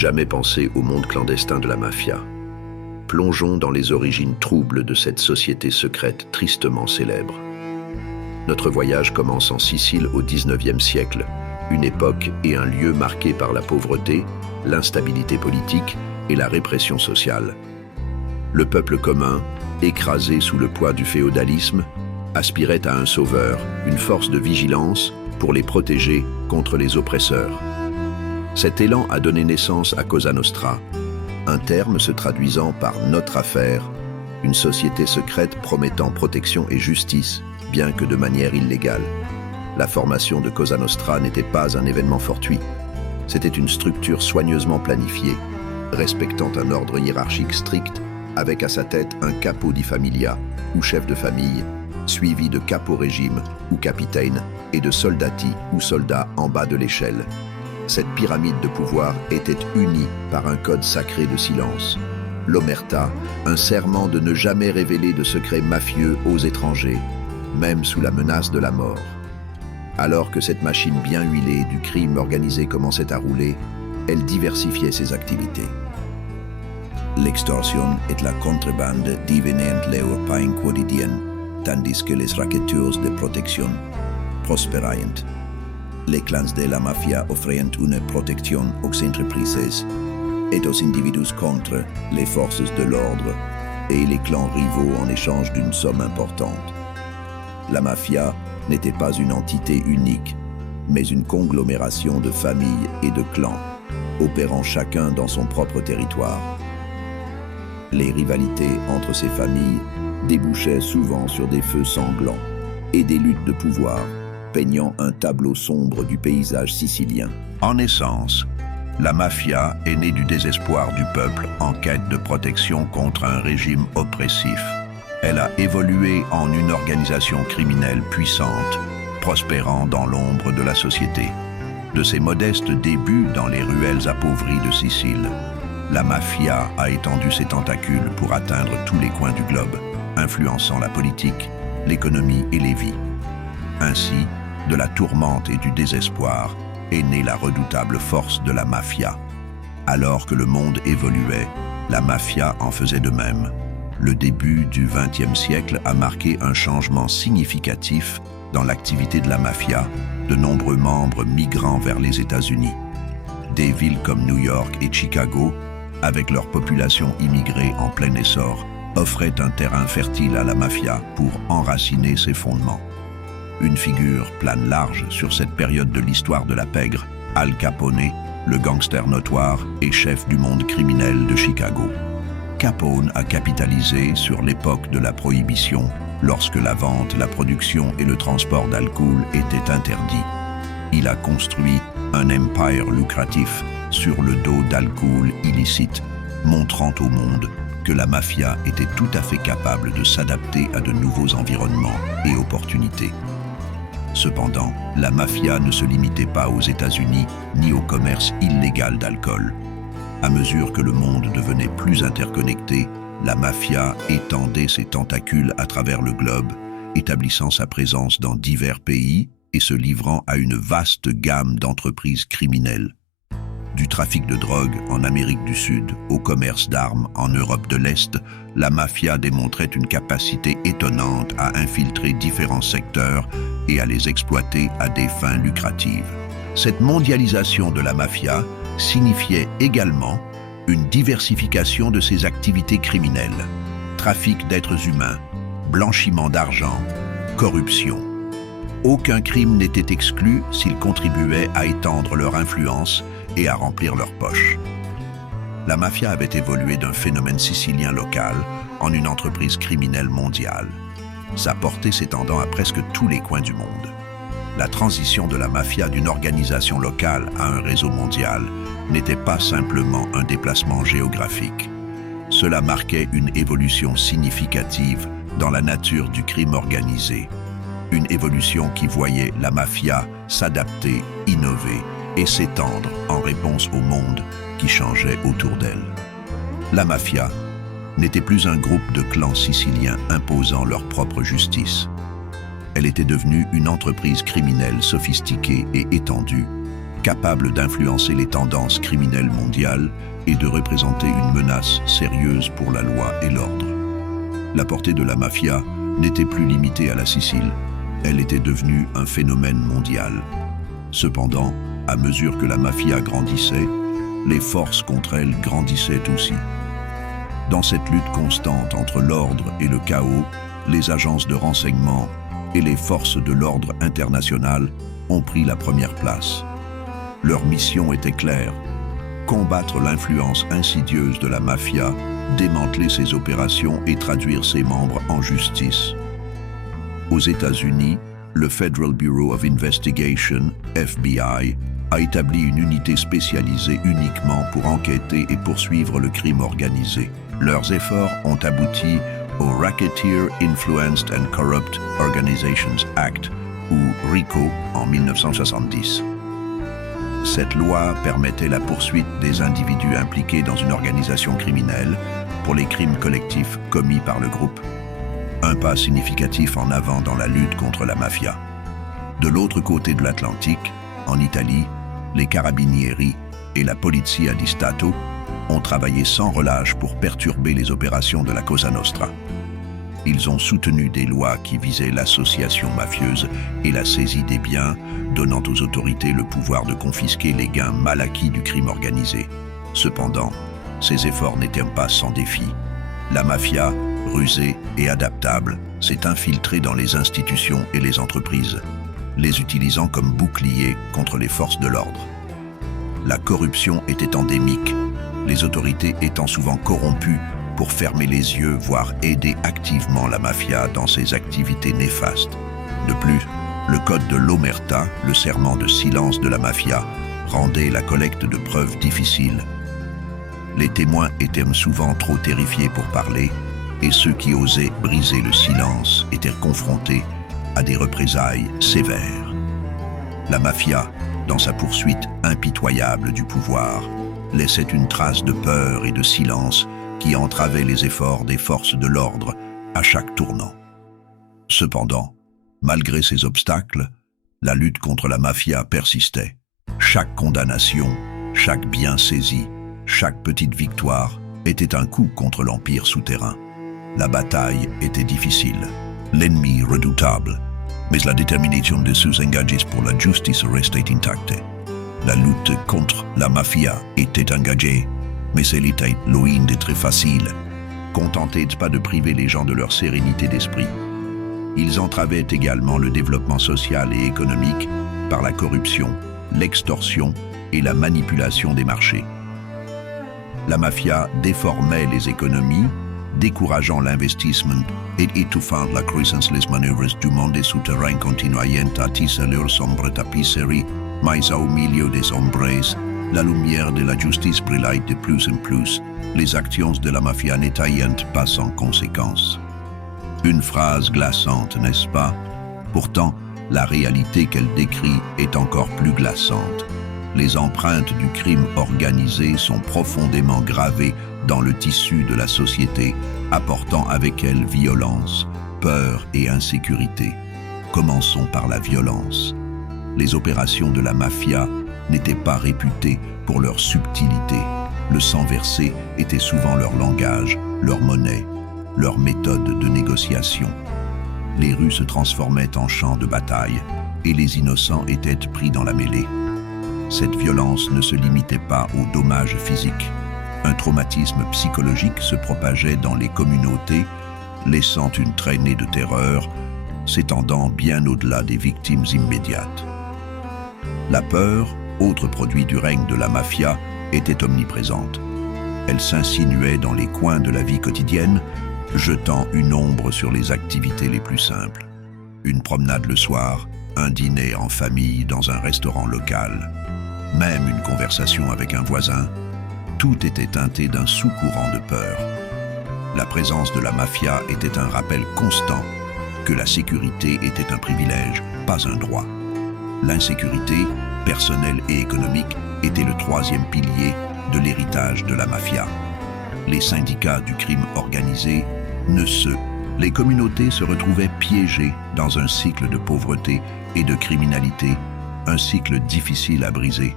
Jamais pensé au monde clandestin de la mafia. Plongeons dans les origines troubles de cette société secrète tristement célèbre. Notre voyage commence en Sicile au XIXe siècle, une époque et un lieu marqués par la pauvreté, l'instabilité politique et la répression sociale. Le peuple commun, écrasé sous le poids du féodalisme, aspirait à un sauveur, une force de vigilance pour les protéger contre les oppresseurs. Cet élan a donné naissance à Cosa Nostra, un terme se traduisant par « notre affaire », une société secrète promettant protection et justice, bien que de manière illégale. La formation de Cosa Nostra n'était pas un événement fortuit. C'était une structure soigneusement planifiée, respectant un ordre hiérarchique strict, avec à sa tête un capo di famiglia, ou chef de famille, suivi de capo régime, ou capitaine, et de soldati, ou soldats en bas de l'échelle. Cette pyramide de pouvoir était unie par un code sacré de silence. L'omerta, un serment de ne jamais révéler de secrets mafieux aux étrangers, même sous la menace de la mort. Alors que cette machine bien huilée du crime organisé commençait à rouler, elle diversifiait ses activités. L'extorsion et la contrebande devenaient leur pain quotidien, tandis que les raqueteurs de protection prospéraient. Les clans de la mafia offraient une protection aux entreprises et aux individus contre les forces de l'ordre et les clans rivaux en échange d'une somme importante. La mafia n'était pas une entité unique, mais une conglomération de familles et de clans, opérant chacun dans son propre territoire. Les rivalités entre ces familles débouchaient souvent sur des feux sanglants et des luttes de pouvoir, peignant un tableau sombre du paysage sicilien. En essence, la mafia est née du désespoir du peuple en quête de protection contre un régime oppressif. Elle a évolué en une organisation criminelle puissante, prospérant dans l'ombre de la société. De ses modestes débuts dans les ruelles appauvries de Sicile, la mafia a étendu ses tentacules pour atteindre tous les coins du globe, influençant la politique, l'économie et les vies. Ainsi, de la tourmente et du désespoir est née la redoutable force de la mafia. Alors que le monde évoluait, la mafia en faisait de même. Le début du XXe siècle a marqué un changement significatif dans l'activité de la mafia, de nombreux membres migrant vers les États-Unis. Des villes comme New York et Chicago, avec leur population immigrée en plein essor, offraient un terrain fertile à la mafia pour enraciner ses fondements. Une figure plane large sur cette période de l'histoire de la pègre, Al Capone, le gangster notoire et chef du monde criminel de Chicago. Capone a capitalisé sur l'époque de la prohibition, lorsque la vente, la production et le transport d'alcool étaient interdits. Il a construit un empire lucratif sur le dos d'alcool illicite, montrant au monde que la mafia était tout à fait capable de s'adapter à de nouveaux environnements et opportunités. Cependant, la mafia ne se limitait pas aux États-Unis ni au commerce illégal d'alcool. À mesure que le monde devenait plus interconnecté, la mafia étendait ses tentacules à travers le globe, établissant sa présence dans divers pays et se livrant à une vaste gamme d'entreprises criminelles. Du trafic de drogue en Amérique du Sud au commerce d'armes en Europe de l'Est, la mafia démontrait une capacité étonnante à infiltrer différents secteurs et à les exploiter à des fins lucratives. Cette mondialisation de la mafia signifiait également une diversification de ses activités criminelles. Trafic d'êtres humains, blanchiment d'argent, corruption. Aucun crime n'était exclu s'il contribuait à étendre leur influence et à remplir leurs poches. La mafia avait évolué d'un phénomène sicilien local en une entreprise criminelle mondiale, sa portée s'étendant à presque tous les coins du monde. La transition de la mafia d'une organisation locale à un réseau mondial n'était pas simplement un déplacement géographique. Cela marquait une évolution significative dans la nature du crime organisé. Une évolution qui voyait la mafia s'adapter, innover et s'étendre en réponse au monde qui changeait autour d'elle. La mafia n'était plus un groupe de clans siciliens imposant leur propre justice. Elle était devenue une entreprise criminelle sophistiquée et étendue, capable d'influencer les tendances criminelles mondiales et de représenter une menace sérieuse pour la loi et l'ordre. La portée de la mafia n'était plus limitée à la Sicile, elle était devenue un phénomène mondial. Cependant, à mesure que la mafia grandissait, les forces contre elle grandissaient aussi. Dans cette lutte constante entre l'ordre et le chaos, les agences de renseignement et les forces de l'ordre international ont pris la première place. Leur mission était claire: combattre l'influence insidieuse de la mafia, démanteler ses opérations et traduire ses membres en justice. Aux États-Unis, le Federal Bureau of Investigation, FBI, a établi une unité spécialisée uniquement pour enquêter et poursuivre le crime organisé. Leurs efforts ont abouti au Racketeer Influenced and Corrupt Organizations Act, ou RICO, en 1970. Cette loi permettait la poursuite des individus impliqués dans une organisation criminelle pour les crimes collectifs commis par le groupe. Un pas significatif en avant dans la lutte contre la mafia. De l'autre côté de l'Atlantique, en Italie, les Carabinieri et la Polizia di Stato ont travaillé sans relâche pour perturber les opérations de la Cosa Nostra. Ils ont soutenu des lois qui visaient l'association mafieuse et la saisie des biens, donnant aux autorités le pouvoir de confisquer les gains mal acquis du crime organisé. Cependant, ces efforts n'étaient pas sans défi. La mafia, rusée et adaptable, s'est infiltrée dans les institutions et les entreprises, les utilisant comme boucliers contre les forces de l'ordre. La corruption était endémique, les autorités étant souvent corrompues pour fermer les yeux, voire aider activement la mafia dans ses activités néfastes. De plus, le code de l'Omerta, le serment de silence de la mafia, rendait la collecte de preuves difficile. Les témoins étaient souvent trop terrifiés pour parler, et ceux qui osaient briser le silence étaient confrontés à des représailles sévères. La mafia, dans sa poursuite impitoyable du pouvoir, laissait une trace de peur et de silence qui entravait les efforts des forces de l'ordre à chaque tournant. Cependant, malgré ces obstacles, la lutte contre la mafia persistait. Chaque condamnation, chaque bien saisi, chaque petite victoire était un coup contre l'empire souterrain. La bataille était difficile, l'ennemi redoutable, mais la détermination de ses engagés pour la justice restait intacte. La lutte contre la mafia était engagée, mais elle était loin d'être facile. Contentés de pas de priver les gens de leur sérénité d'esprit, ils entravaient également le développement social et économique par la corruption, l'extorsion et la manipulation des marchés. La mafia déformait les économies, décourageant l'investissement et étouffant la croissance. Les manœuvres du monde souterrain continuaient à tisser leur sombre tapisserie, mais au milieu des ombres, la lumière de la justice brillait de plus en plus. Les actions de la mafia n'étaient pas sans conséquences. Une phrase glaçante, n'est-ce pas? Pourtant, la réalité qu'elle décrit est encore plus glaçante. Les empreintes du crime organisé sont profondément gravées dans le tissu de la société, apportant avec elles violence, peur et insécurité. Commençons par la violence. Les opérations de la mafia n'étaient pas réputées pour leur subtilité. Le sang versé était souvent leur langage, leur monnaie, leur méthode de négociation. Les rues se transformaient en champs de bataille et les innocents étaient pris dans la mêlée. Cette violence ne se limitait pas aux dommages physiques. Un traumatisme psychologique se propageait dans les communautés, laissant une traînée de terreur, s'étendant bien au-delà des victimes immédiates. La peur, autre produit du règne de la mafia, était omniprésente. Elle s'insinuait dans les coins de la vie quotidienne, jetant une ombre sur les activités les plus simples. Une promenade le soir, un dîner en famille dans un restaurant local, même une conversation avec un voisin, tout était teinté d'un sous-courant de peur. La présence de la mafia était un rappel constant que la sécurité était un privilège, pas un droit. L'insécurité, personnelle et économique, était le troisième pilier de l'héritage de la mafia. Les syndicats du crime organisé les communautés se retrouvaient piégées dans un cycle de pauvreté et de criminalité un cycle difficile à briser.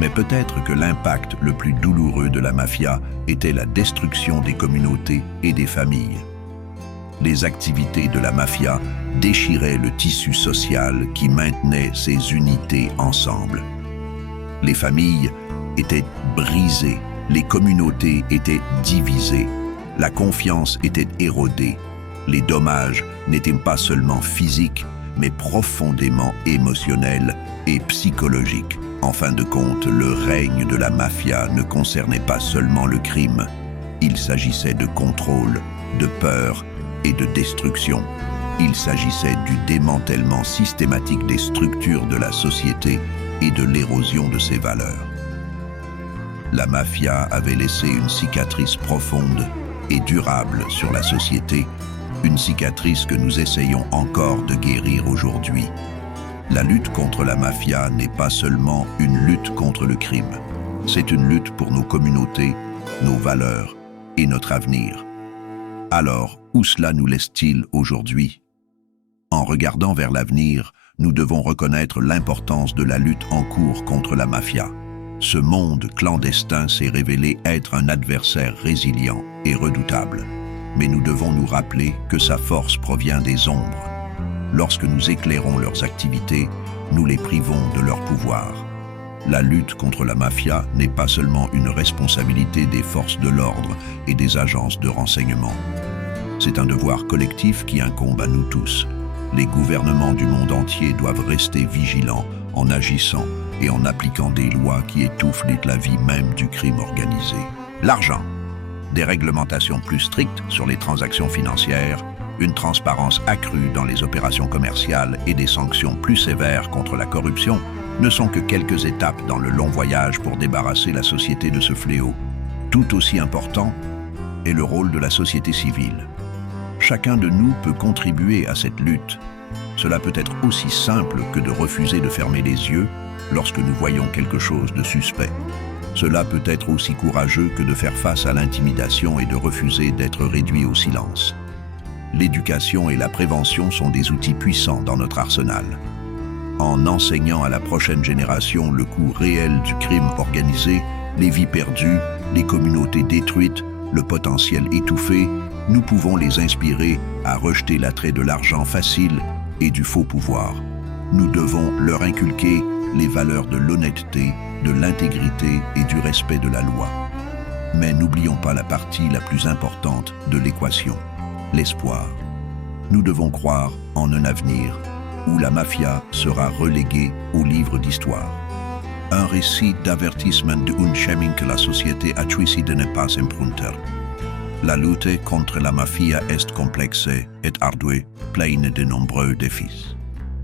Mais peut-être que l'impact le plus douloureux de la mafia était la destruction des communautés et des familles. Les activités de la mafia déchiraient le tissu social qui maintenait ces unités ensemble. Les familles étaient brisées, les communautés étaient divisées, la confiance était érodée. Les dommages n'étaient pas seulement physiques, mais profondément émotionnels et psychologiques. En fin de compte, le règne de la mafia ne concernait pas seulement le crime. Il s'agissait de contrôle, de peur et de destruction. Il s'agissait du démantèlement systématique des structures de la société et de l'érosion de ses valeurs. La mafia avait laissé une cicatrice profonde et durable sur la société, une cicatrice que nous essayons encore de guérir aujourd'hui. La lutte contre la mafia n'est pas seulement une lutte contre le crime. C'est une lutte pour nos communautés, nos valeurs et notre avenir. Alors, où cela nous laisse-t-il aujourd'hui? En regardant vers l'avenir, nous devons reconnaître l'importance de la lutte en cours contre la mafia. Ce monde clandestin s'est révélé être un adversaire résilient et redoutable. Mais nous devons nous rappeler que sa force provient des ombres. Lorsque nous éclairons leurs activités, nous les privons de leur pouvoir. La lutte contre la mafia n'est pas seulement une responsabilité des forces de l'ordre et des agences de renseignement. C'est un devoir collectif qui incombe à nous tous. Les gouvernements du monde entier doivent rester vigilants en agissant et en appliquant des lois qui étouffent la vie même du crime organisé. L'argent. Des réglementations plus strictes sur les transactions financières, une transparence accrue dans les opérations commerciales et des sanctions plus sévères contre la corruption ne sont que quelques étapes dans le long voyage pour débarrasser la société de ce fléau. Tout aussi important est le rôle de la société civile. Chacun de nous peut contribuer à cette lutte. Cela peut être aussi simple que de refuser de fermer les yeux lorsque nous voyons quelque chose de suspect. Cela peut être aussi courageux que de faire face à l'intimidation et de refuser d'être réduit au silence. L'éducation et la prévention sont des outils puissants dans notre arsenal. En enseignant à la prochaine génération le coût réel du crime organisé, les vies perdues, les communautés détruites, le potentiel étouffé, nous pouvons les inspirer à rejeter l'attrait de l'argent facile et du faux pouvoir. Nous devons leur inculquer les valeurs de l'honnêteté, de l'intégrité et du respect de la loi. Mais n'oublions pas la partie la plus importante de l'équation, l'espoir. Nous devons croire en un avenir où la mafia sera reléguée au livre d'histoire. Un récit d'avertissement d'une chemin que la société a choisi de ne pas emprunter. La lutte contre la mafia est complexe et ardue, pleine de nombreux défis.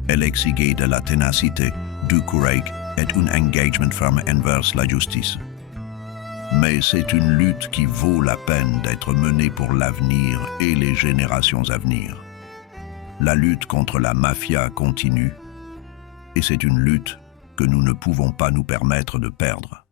Elle exige de la ténacité, du courage et un engagement ferme envers la justice. Mais c'est une lutte qui vaut la peine d'être menée pour l'avenir et les générations à venir. La lutte contre la mafia continue, et c'est une lutte que nous ne pouvons pas nous permettre de perdre.